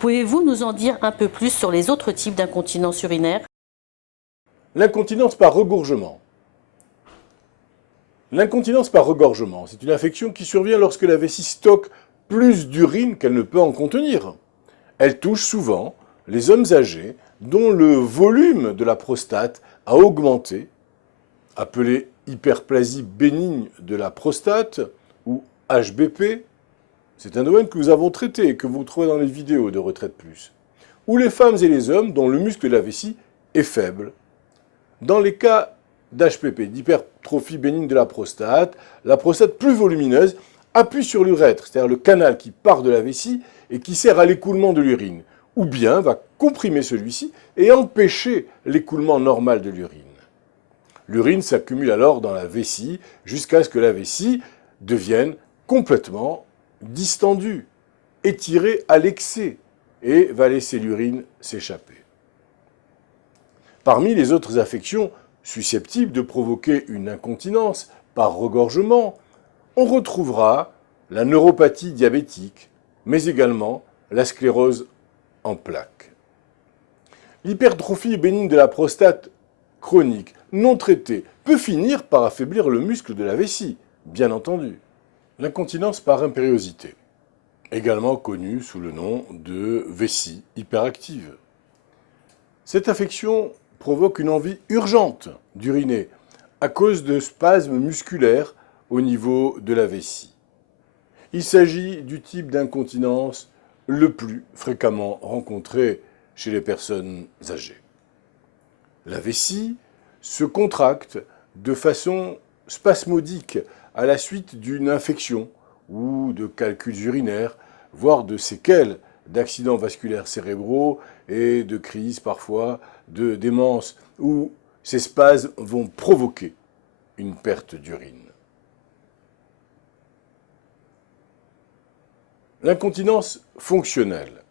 Pouvez-vous nous en dire un peu plus sur les autres types d'incontinence urinaire? L'incontinence par regorgement. L'incontinence par regorgement, c'est une infection qui survient lorsque la vessie stocke plus d'urine qu'elle ne peut en contenir. Elle touche souvent les hommes âgés dont le volume de la prostate a augmenté, appelée hyperplasie bénigne de la prostate ou HBP. C'est un domaine que nous avons traité et que vous trouvez dans les vidéos de Retraite Plus. Ou les femmes et les hommes dont le muscle de la vessie est faible. Dans les cas d'HPP, d'hypertrophie bénigne de la prostate plus volumineuse appuie sur l'urètre, c'est-à-dire le canal qui part de la vessie et qui sert à l'écoulement de l'urine, ou bien va comprimer celui-ci et empêcher l'écoulement normal de l'urine. L'urine s'accumule alors dans la vessie jusqu'à ce que la vessie devienne complètement distendue, étirée à l'excès, et va laisser l'urine s'échapper. Parmi les autres affections susceptibles de provoquer une incontinence par regorgement, on retrouvera la neuropathie diabétique, mais également la sclérose en plaques. L'hypertrophie bénigne de la prostate chronique non traitée peut finir par affaiblir le muscle de la vessie, bien entendu. L'incontinence par impériosité, également connue sous le nom de vessie hyperactive. Cette affection provoque une envie urgente d'uriner à cause de spasmes musculaires au niveau de la vessie. Il s'agit du type d'incontinence le plus fréquemment rencontré chez les personnes âgées. La vessie se contracte de façon spasmodique à la suite d'une infection ou de calculs urinaires, voire de séquelles d'accidents vasculaires cérébraux et de crises parfois de démence, où ces spasmes vont provoquer une perte d'urine. L'incontinence fonctionnelle.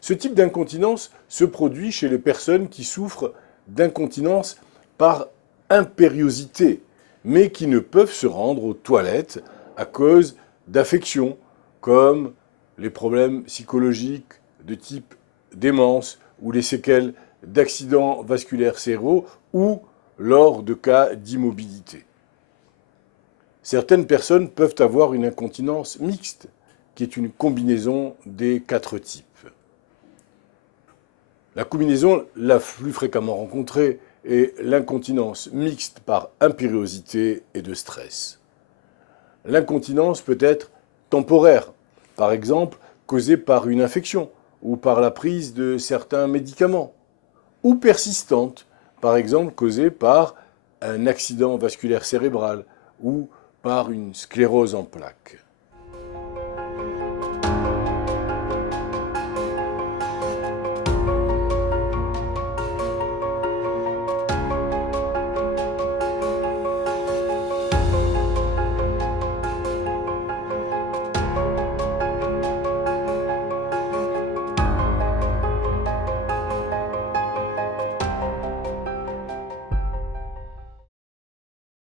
Ce type d'incontinence se produit chez les personnes qui souffrent d'incontinence par impériosité, mais qui ne peuvent se rendre aux toilettes à cause d'affections comme les problèmes psychologiques de type démence ou les séquelles d'accidents vasculaires cérébraux ou lors de cas d'immobilité. Certaines personnes peuvent avoir une incontinence mixte, qui est une combinaison des 4 types. La combinaison la plus fréquemment rencontrée est l'incontinence mixte par impériosité et de stress. L'incontinence peut être temporaire, par exemple causée par une infection ou par la prise de certains médicaments, ou persistante, par exemple causée par un accident vasculaire cérébral ou par une sclérose en plaques.